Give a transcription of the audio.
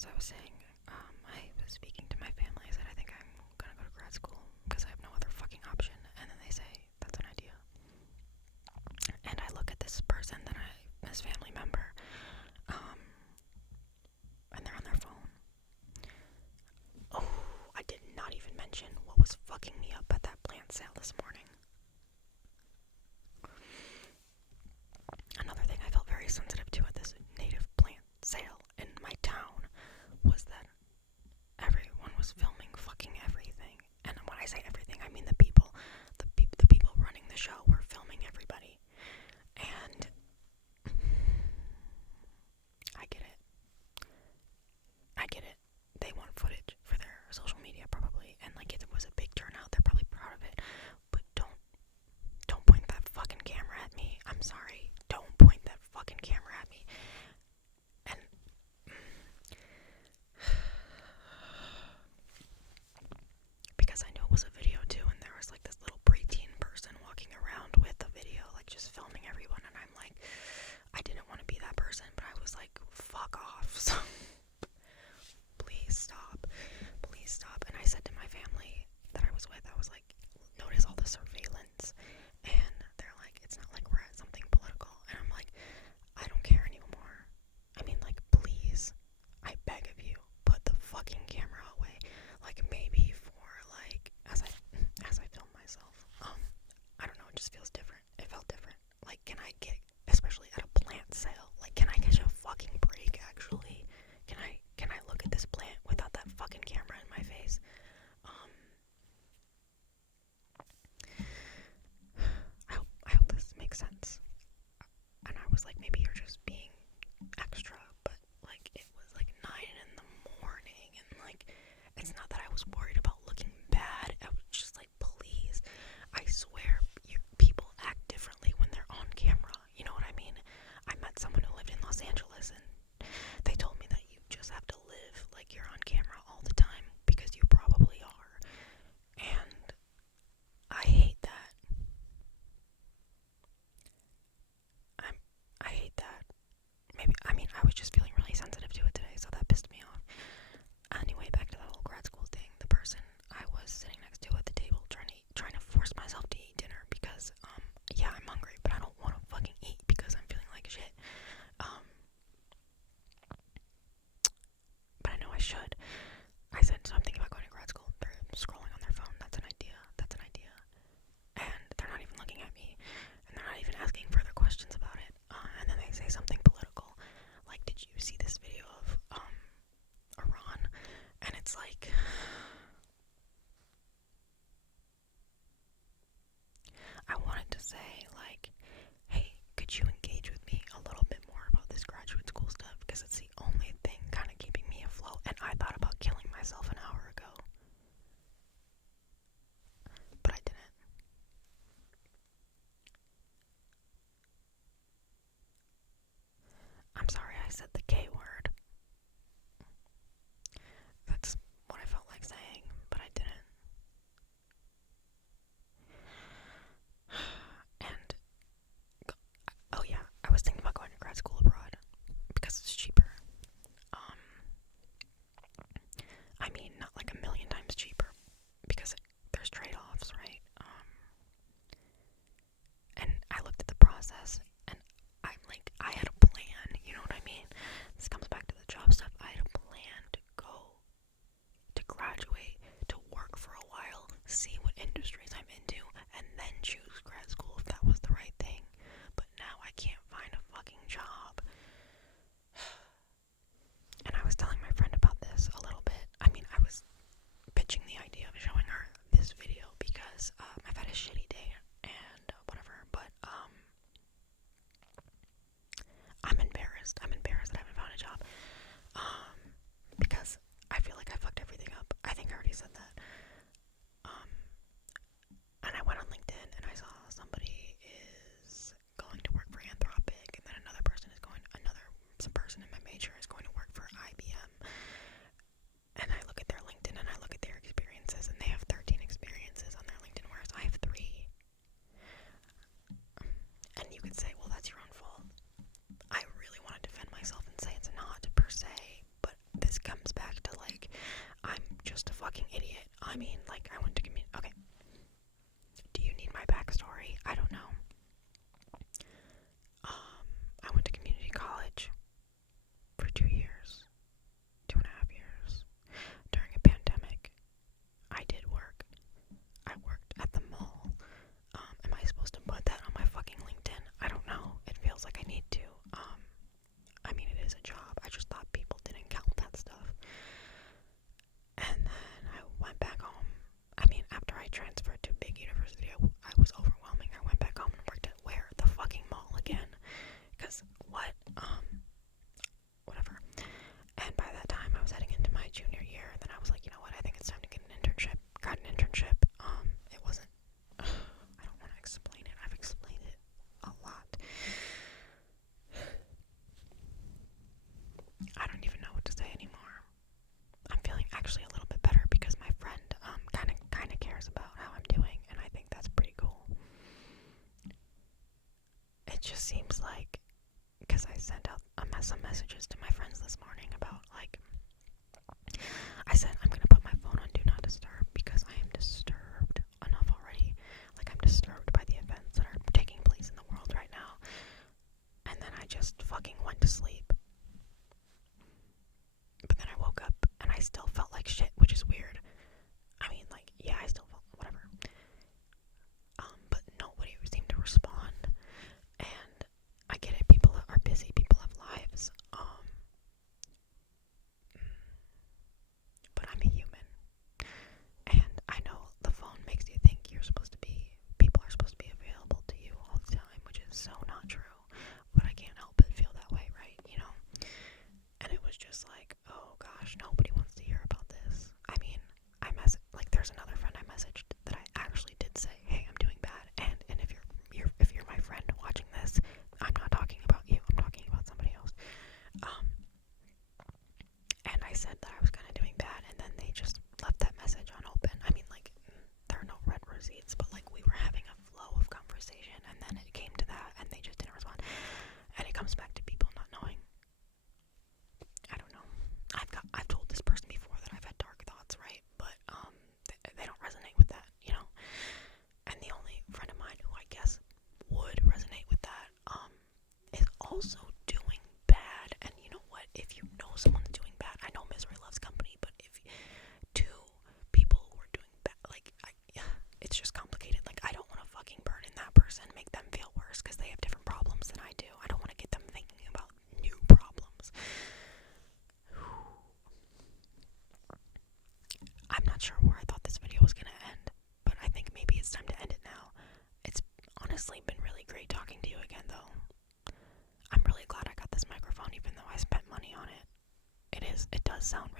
as I was saying, I was speaking to my family. I said, I think I'm gonna go to grad school because I have no other fucking option. And then they say, that's an idea. And I look at this person this family member, and they're on their phone. Oh, I did not even mention what was fucking me up at that plant sale this morning. Another thing I felt very sensitive to at this native plant sale in my town was that everyone was filming fucking everything. And when I say everything, I mean the people running the show were filming everybody. And I get it. They want footage for their social media probably, and like it was a big turnout, they're probably proud of it. But don't point that fucking camera at me. I'm sorry. Don't point that fucking camera at me. And because I knew it was a video too, and there was like this little preteen person walking around with the video, like just filming everyone, and I'm like, I didn't want to be that person, but I was like, fuck off. So please stop. Please stop. And I said to my family that I was with, I was like, notice all the surveillance. And they're like, it's not like we're at something political. And I'm like, I don't care anymore. I mean, like, please, I beg of you, put the fucking camera away. Like, maybe for, like, as I film myself. I don't know, it just feels different. It felt different. Like, can I get, especially at a plant sale, like, can I catch a fucking break, actually? I don't even know what to say anymore. I'm feeling actually a little bit better because my friend kind of cares about how I'm doing, and I think that's pretty cool. It just seems like, because I sent out some messages to my friends this morning about, like, I said I'm gonna put my phone on Do Not Disturb because I am disturbed enough already. Like, I'm disturbed by the events that are taking place in the world right now. And then I just fucking went to sleep. But then I woke up and I still felt like shit, which is weird. I mean, like, yeah, I still felt whatever. But nobody seemed to respond. And I get it, people are busy, people have lives. But I'm a human. And I know the phone makes you think people are supposed to be available to you all the time, which is so not true. But I can't help but feel that way, right? You know? And it was just like, oh gosh, nobody wants to hear about this. I mean, there's another friend I messaged that I actually did say, hey, I'm doing bad. And if you're my friend watching this, I'm not talking about you. I'm talking about somebody else. And I said that I was kind of doing bad, and then they just left that message unopened. I mean, like, there are no red receipts, but like we were having a flow of conversation, and then it came to that, and they just didn't respond. And it comes back to people not knowing. I don't know. I've told this person before that I've had dark thoughts, right? But they don't resonate with that, you know. And the only friend of mine who I guess would resonate with that is also doing bad. And you know what? If you know someone's doing bad, I know misery loves company, but if two people who are doing bad, like, it's just complicated. Like, I don't want to fucking burden that person, make them feel worse because they have different problems than I do. I don't want to get them thinking about new problems. I'm not sure where I thought this video was gonna end, but I think maybe it's time to end it now. It's honestly been really great talking to you again, though. I'm really glad I got this microphone, even though I spent money on it. It does sound